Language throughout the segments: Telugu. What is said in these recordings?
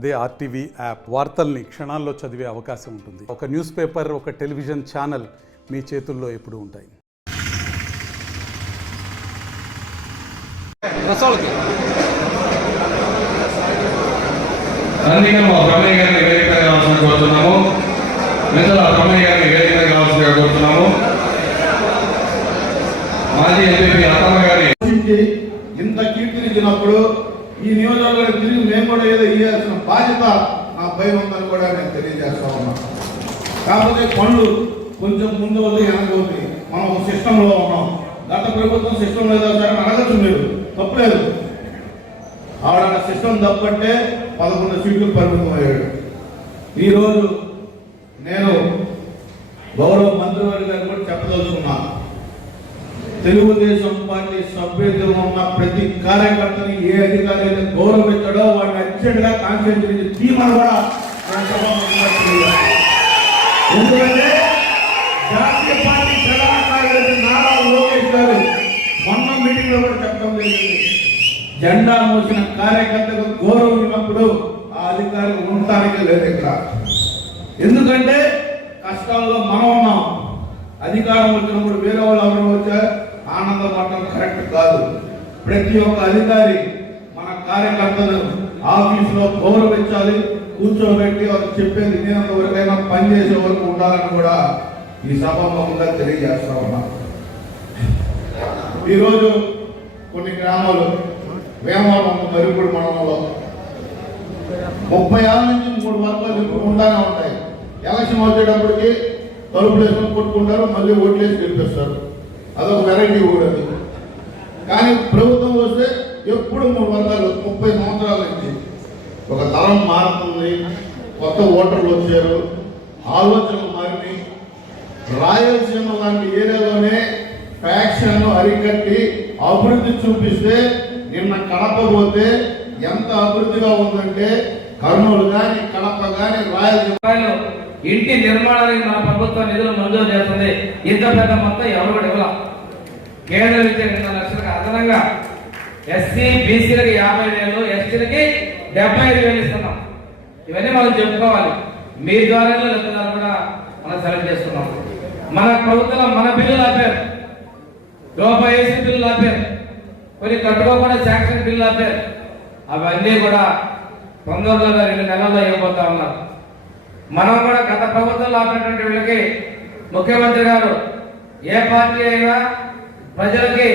అదే ఆర్టీవీ యాప్ వార్తల్ని క్షణాల్లో చదివే అవకాశం ఉంటుంది. ఒక న్యూస్ పేపర్, ఒక టెలివిజన్ ఛానల్ మీ చేతుల్లో ఎప్పుడూ ఉంటాయి. ఇంత కీర్తినిచ్చినప్పుడు ఈ నియోజకవర్గం తిరిగి మేము కూడా ఏదో ఇవ్వాల్సిన బాధ్యత నా భయం ఉందని కూడా నేను తెలియజేస్తా ఉన్నాను. కాకపోతే పనులు కొంచెం ముందు వద్దు వెనక ఉంది. మనం ఒక సిస్టంలో ఉన్నాం. గత ప్రభుత్వం సిస్టమ్ లేదో సార్ అడగచ్చు, మీరు తప్పలేదు. ఆవిడ సిస్టమ్ తప్పంటే 11 సీట్లు పరిమితం అయ్యాడు. ఈరోజు నేను గౌరవ మంత్రివర్గ గారు కూడా చెప్పదలుచుకున్నాను. తెలుగుదేశం పార్టీ సభ్యులు ఉన్న ప్రతి కార్యకర్తని ఏ అధికారి అయితే గౌరవించడో వాడిని అర్జెంట్ గా కాన్సెంట్రేట్ తీమని కూడా ఎందుకంటే జాతీయ పార్టీ ప్రధాన కార్యదర్శి నారా లోకేష్ గారు మొన్న మీటింగ్ లో కూడా చెప్పడం జరిగింది. జెండా మోసిన కార్యకర్తకు గౌరవం ఇచ్చినప్పుడు ఆ అధికారి ఉండటానికి లేదు ఇక్కడ. ఎందుకంటే కష్టాల్లో మనం ఉన్నాం. అధికారం వచ్చినప్పుడు వేరే వాళ్ళు ఎవరు వచ్చారు ఆనందపడటం కరెక్ట్ కాదు. ప్రతి ఒక్క అధికారి మన కార్యకర్తలు ఆఫీసులో గౌరవించాలి, కూర్చోబెట్టి వాళ్ళు చెప్పేది వినేంత వరకైనా పనిచేసే వరకు ఉండాలని కూడా ఈ సభాముఖంగా తెలియజేస్తా ఉన్నా. ఈరోజు కొన్ని గ్రామాలు వేమవరం మరిపూడి మండలంలో 30 ఏళ్ళ నుంచి 3 వర్గాలు ఇప్పుడు ఉండానే ఉంటాయి. ఎలక్షన్ వచ్చేటప్పటికి తలుపులు వేసుకొని కొట్టుకుంటారు, మళ్ళీ ఓట్లేసి గెలిపిస్తారు. అదొక వెరైటీ ఊడది. కానీ ప్రభుత్వం వస్తే ఎప్పుడు 3 వర్గాలు 30 సంవత్సరాల నుంచి ఒక తరం మారుతుంది. కొత్త ఓటర్లు వచ్చారు, ఆలోచనలు మారినాయి. రాయలసీమ లాంటి ఏరియాలోనే ఫ్యాక్షన్ అరికట్టి అభివృద్ధి చూపిస్తే నిన్న కడప పోతే ఎంత అభివృద్ధిగా ఉందంటే కర్నూలు కానీ కడప కానీ రాయలసీమ ఇంటి నిర్మాణానికి మన ప్రభుత్వం నిధులు మంజూరు చేస్తుంది. ఇంత పెద్ద మొత్తం ఎవరు కూడా ఇవ్వాలి. కేంద్రం ఇచ్చే 2 లక్షలకు అదనంగా ఎస్సీ బీసీలకి 50,000, ఎస్టీలకి 75,000 ఇస్తున్నాం. ఇవన్నీ మనం చెప్పుకోవాలి. మీ ద్వారా లబ్ధిదారులు కూడా మనం సెలెక్ట్ చేసుకున్నాం. మన ప్రభుత్వంలో మన బిల్లులు ఆపారు, రూపాయి బిల్లులు ఆపారు, కొన్ని కట్టుకోకుండా శాంక్షన్ బిల్లులు ఆపారు. అవన్నీ కూడా తొందరలో 2 నెలల్లో ఇవ్వబోతా ఉన్నారు. మనం కూడా గత ప్రభుత్వంలో ఆపినటువంటి వీళ్ళకి ముఖ్యమంత్రి గారు ఏ పార్టీ అయినా ప్రజలకి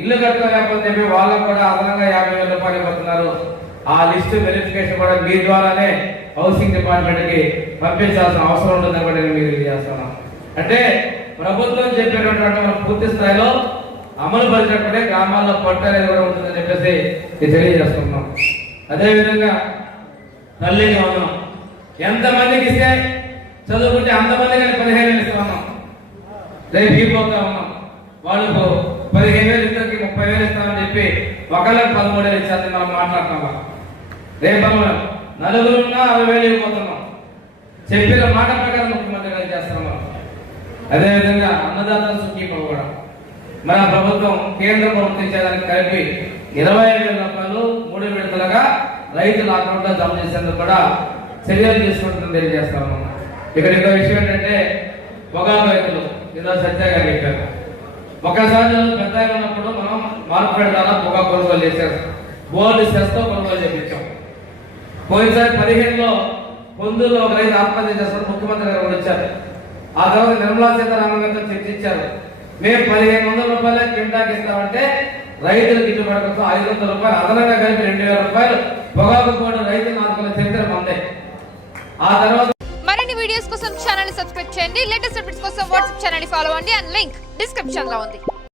ఇల్లు కట్టుకోలేకపోతే వాళ్ళకు కూడా అదనంగా 50,000 రూపాయలు ఇవ్వబోతున్నారు. ఆ లిస్టు వెరిఫికేషన్ కూడా మీ ద్వారానే హౌసింగ్ డిపార్ట్మెంట్కి పంపించాల్సిన అవసరం ఉంటుందని కూడా నేను మీరు చేస్తున్నాను. అంటే ప్రభుత్వం చెప్పేటటువంటి పూర్తి స్థాయిలో అమలు పరిచినప్పుడే గ్రామాల్లో పొట్ట అనేది కూడా ఉంటుందని చెప్పేసి తెలియజేస్తున్నాం. అదేవిధంగా తల్లిని ఉన్నాం, ఎంతమందికి ఇస్తే చదువుకుంటే అంతమంది కానీ 15,000 ఇస్తా ఉన్నాం. రేపు ఇపోతా ఉన్నాం. వాళ్ళకు 15,000 ఇద్దరికి 30,000 ఇస్తామని చెప్పి ఒకళ్ళకి 13,000 ఇచ్చారని మనం మాట్లాడుతున్నాం. రేపు నలుగురున్నా 60,000 ఇవ్వబోతున్నాం. చెప్పిన మాట ప్రకారం ముఖ్యమంత్రి గారు చేస్తున్నాం. అదేవిధంగా అన్నదాతల సుఖీపం కూడా మన ప్రభుత్వం కేంద్ర ప్రభుత్వం ఇచ్చేదానికి కలిపి 25,000 రూపాయలు 3 విడతలుగా రైతుల అకౌంట్లో జమ చేసేందుకు కూడా చర్యలు తీసుకుంటుందని తెలియజేస్తాము. ఇక్కడ ఇంకో విషయం ఏంటంటే పొగాకు రైతులు ఈరోజు సత్య గారు చెప్పారు. ఒకసారి పెద్ద ఉన్నప్పుడు మనం మార్కెట్ ద్వారా పొగాకు కొనుగోలు చేశారు. బోర్డు సెస్తో కొనుగోలు చేయించాం. పోయినసారి 15లో పొందూరులో ఒక రైతు ఆత్మహత్య చేస్తారు. ముఖ్యమంత్రి గారు వచ్చారు. ఆ తర్వాత నిర్మలా సీతారామన్ గారితో చర్చించారు. మేము 1,500 రూపాయలే క్వింటాకి ఇస్తామంటే రైతులకు గిట్టుబాటు కోసం 500 రూపాయలు అదనంగా కలిపి 2,000 రూపాయలు పొగాకు కూడా రైతులు ఆదుకునే చరిత్ర మందే. ఆ తర్వాత మరిన్ని వీడియోస్ కోసం ఛానల్ ని సబ్స్క్రైబ్ చేయండి. లేటెస్ట్ అప్డేట్స్ కోసం వాట్సాప్ ఛానల్ ని ఫాలో అవ్వండి. అండ్ లింక్ డిస్క్రిప్షన్ లో ఉంది.